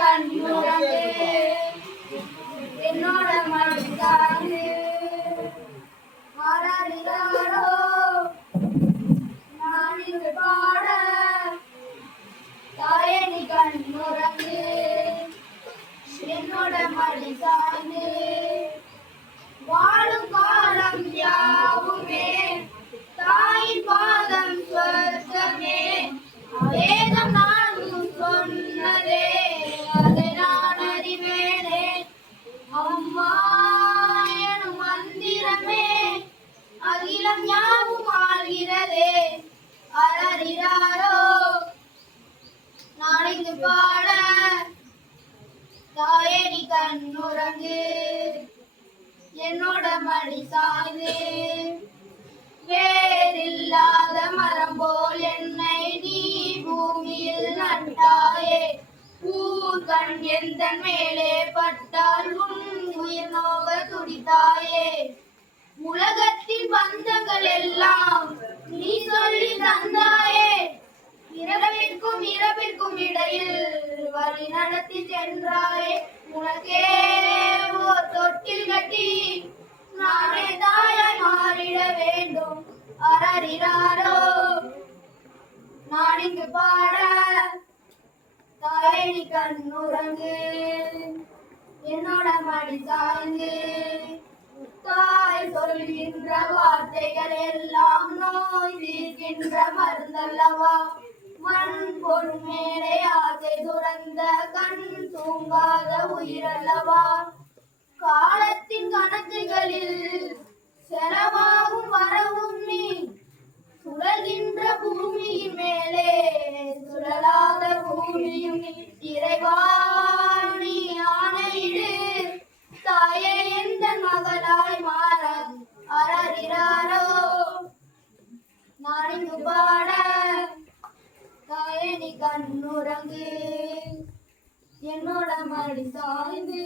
கண்ணுறங்கு என்னோட மடிதானு ஆராரிராரோ நான் இங்கு பாட தாயே நீ கண்ணுறங்கு என்னோட மடிதானு வாழும் காலம் யாவுமே தாயின் பாதம் சொர்க்கமே வேதம் நானும் சொன்னதே அதை நான் அறிவேனே அம்மா எனும் மந்திரமே அகிலம் யாவும் ஆகிறதே அரறிறாரோ நான் இங்கு பாட தாயே நீ கண்ணுறங்கு என்னோட மடி சாய்ந்து வேறில்லாத மரம் போல் என்னை நீ பூமியில் நட்டாயே ஊர்கண் எந்த மேலே பட்டால் உன் உயிர் நோக துடித்தாயே உலகத்தின் பந்தங்கள் எல்லாம் நீ சொல்லி தந்தாயே இரவிற்கும் இடையில் வழி நடத்தி சென்றாயே உனக்கே ஓர் தொட்டில் கட்டி நானே தாயாய் மாறிட வேண்டும் அரறிறாரோ நான் இங்கு பாட தாயே நீ கண்ணுறங்கு என்னோட மடி சாய்ந்து தாய் சொல்கின்ற வார்த்தைகள் எல்லாம் நோய் தீர்க்கின்ற மருந்தல்லவா மண் பொன் மேலே ஆசை துறந்த கண் தூங்காத உயிரல்லவா காலத்தின் கணக்குகளில் செலவாகும் வரவும் நீ சுழல்கின்ற பூமியின் மேலே சுழலாத பூமியும் நீ இறைவாணி ஆணையிடு தாயே எந்த மகளாய் மாற அரறிறாரோ நான் இங்கு பாட தாயே நீ கண்ணுறங்கு என்னோட மடி சாய்ந்து